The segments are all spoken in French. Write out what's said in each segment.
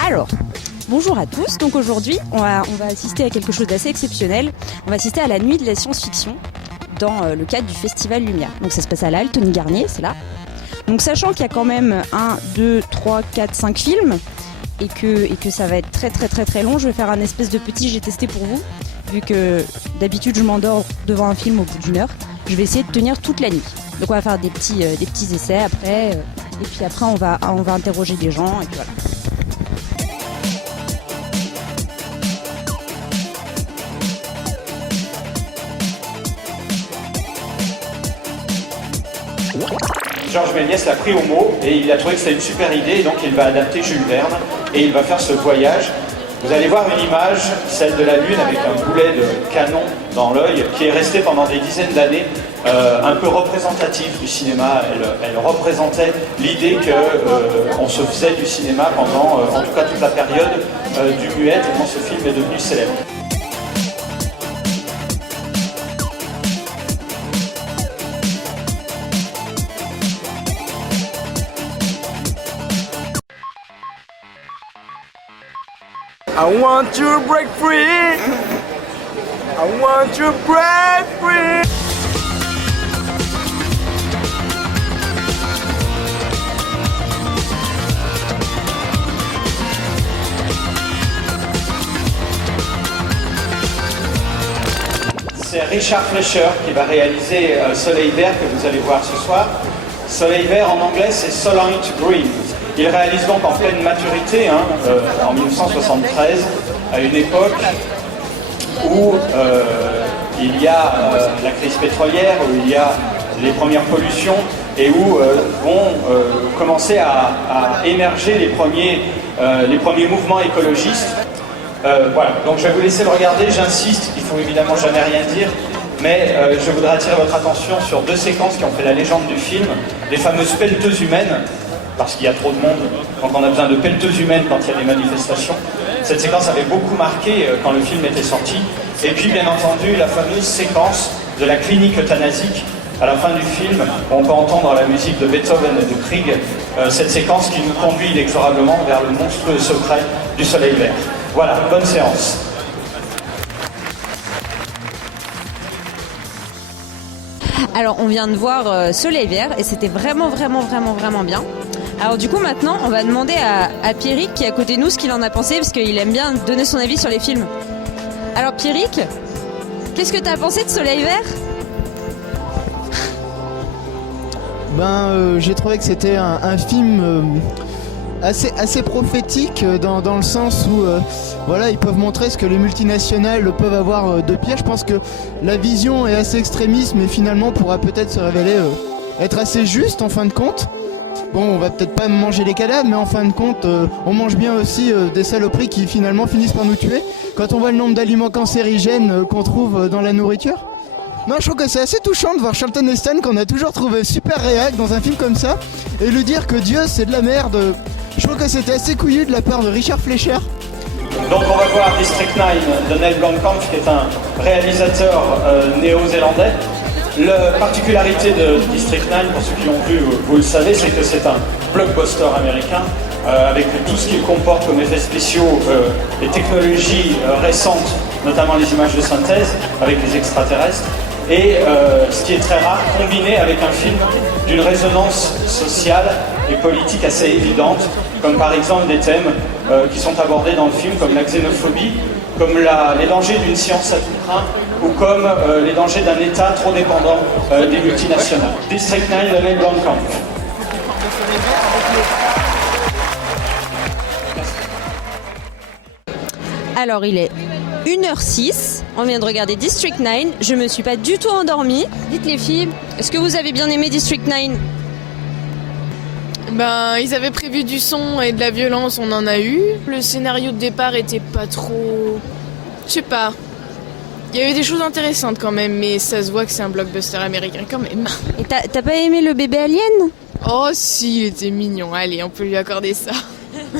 Alors, bonjour à tous. Donc aujourd'hui, on va assister à quelque chose d'assez exceptionnel. On va assister à la nuit de la science-fiction dans le cadre du Festival Lumière. Donc ça se passe à l'Halle, Tony Garnier, c'est là. Donc sachant qu'il y a quand même 1, 2, 3, 4, 5 films et que ça va être très très très très long, je vais faire un espèce de petit j'ai testé pour vous. Vu que d'habitude je m'endors devant un film au bout d'1 heure, je vais essayer de tenir toute la nuit. Donc on va faire des petits essais après, et puis après on va interroger des gens et puis voilà. Georges Méliès l'a pris au mot et il a trouvé que c'était une super idée et donc il va adapter Jules Verne et il va faire ce voyage. Vous allez voir une image, celle de la Lune avec un boulet de canon dans l'œil qui est resté pendant des dizaines d'années un peu représentatif du cinéma. Elle représentait l'idée qu'on se faisait du cinéma pendant en tout cas toute la période du muette et quand ce film est devenu célèbre. I want to break free. I want to break free. C'est Richard Fleischer qui va réaliser Soleil Vert que vous allez voir ce soir. Soleil Vert en anglais c'est Solent Green. Il réalise donc en pleine maturité, en 1973, à une époque où il y a la crise pétrolière, où il y a les premières pollutions et où vont commencer à émerger les premiers mouvements écologistes. Voilà, donc je vais vous laisser le regarder, j'insiste, il ne faut évidemment jamais rien dire, mais je voudrais attirer votre attention sur 2 séquences qui ont fait la légende du film, les fameuses pelleteuses humaines, parce qu'il y a trop de monde, donc on a besoin de pelleteuses humaines quand il y a des manifestations. Cette séquence avait beaucoup marqué quand le film était sorti. Et puis bien entendu la fameuse séquence de la clinique euthanasique à la fin du film, où on peut entendre la musique de Beethoven et de Krieg, cette séquence qui nous conduit inexorablement vers le monstrueux secret du Soleil Vert. Voilà, bonne séance. Alors on vient de voir Soleil Vert et c'était vraiment bien. Alors du coup maintenant on va demander à Pierrick qui est à côté de nous ce qu'il en a pensé parce qu'il aime bien donner son avis sur les films. Alors Pierrick, qu'est-ce que tu as pensé de Soleil Vert ? J'ai trouvé que c'était un film assez prophétique dans le sens où voilà, ils peuvent montrer ce que les multinationales peuvent avoir de pire. Je pense que la vision est assez extrémiste mais finalement pourra peut-être se révéler être assez juste en fin de compte. Bon, on va peut-être pas manger les cadavres, mais en fin de compte, on mange bien aussi des saloperies qui finalement finissent par nous tuer. Quand on voit le nombre d'aliments cancérigènes qu'on trouve dans la nourriture. Non, je trouve que c'est assez touchant de voir Charlton Heston qu'on a toujours trouvé super réac dans un film comme ça, et lui dire que Dieu c'est de la merde. Je trouve que c'était assez couillu de la part de Richard Fleischer. Donc on va voir District 9 de Neil Blomkamp, qui est un réalisateur néo-zélandais. La particularité de District 9, pour ceux qui l'ont vu, vous le savez, c'est que c'est un blockbuster américain avec tout ce qu'il comporte comme effets spéciaux, les technologies récentes, notamment les images de synthèse avec les extraterrestres, et ce qui est très rare, combiné avec un film d'une résonance sociale et politique assez évidente, comme par exemple des thèmes qui sont abordés dans le film, comme la xénophobie, comme les dangers d'une science à tout craint, ou comme les dangers d'un État trop dépendant des multinationales. District 9 de Neil Blomkamp. Alors il est 1h06, on vient de regarder District 9, je me suis pas du tout endormie. Dites les filles, est-ce que vous avez bien aimé District 9 ? Ben, ils avaient prévu du son et de la violence, on en a eu. Le scénario de départ était pas trop... Je sais pas. Il y avait des choses intéressantes quand même, mais ça se voit que c'est un blockbuster américain quand même. Et t'as pas aimé le bébé alien? Oh si, il était mignon. Allez, on peut lui accorder ça.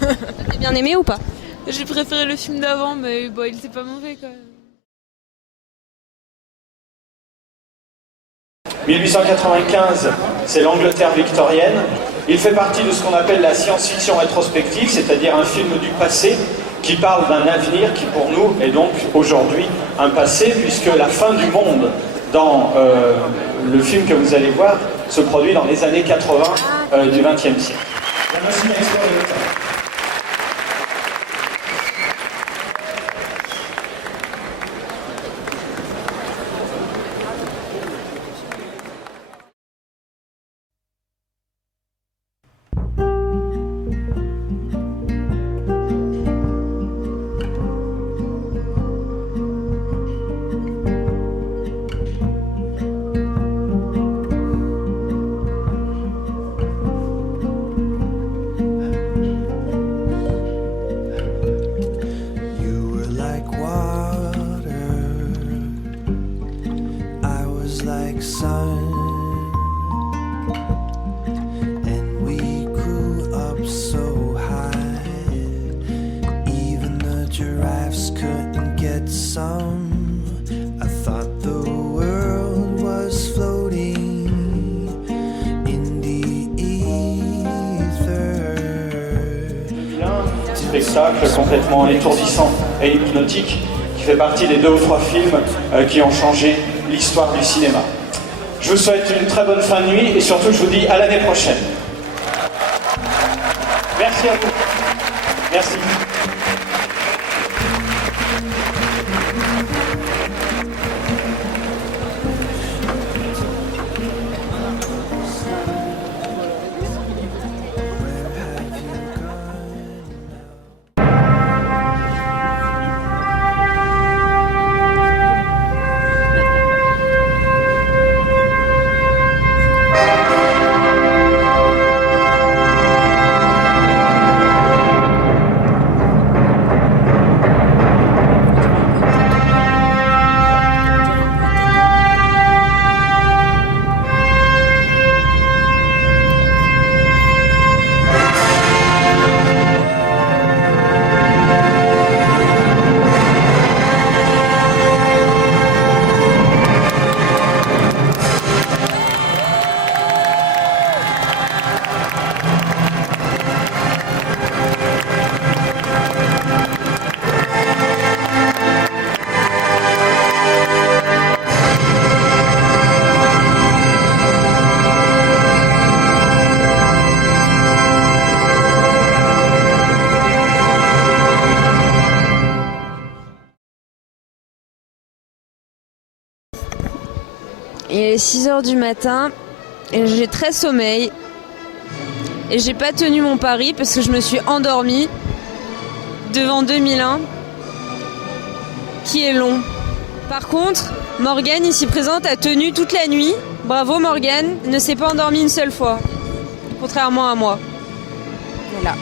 T'as bien aimé ou pas? J'ai préféré le film d'avant, mais bon, il était pas mauvais quand même. 1895, c'est l'Angleterre victorienne. Il fait partie de ce qu'on appelle la science-fiction rétrospective, c'est-à-dire un film du passé qui parle d'un avenir qui pour nous est donc aujourd'hui un passé, puisque la fin du monde dans le film que vous allez voir se produit dans les années 80 du XXe siècle. La machine à explorer le temps. Spectacle complètement étourdissant et hypnotique qui fait partie des 2 ou 3 films qui ont changé l'histoire du cinéma. Je vous souhaite une très bonne fin de nuit et surtout je vous dis à l'année prochaine. Merci à vous. Merci. Il est 6h du matin et j'ai très sommeil et j'ai pas tenu mon pari parce que je me suis endormie devant 2001 qui est long. Par contre, Morgane ici présente a tenu toute la nuit. Bravo Morgane, ne s'est pas endormie une seule fois, contrairement à moi. Voilà.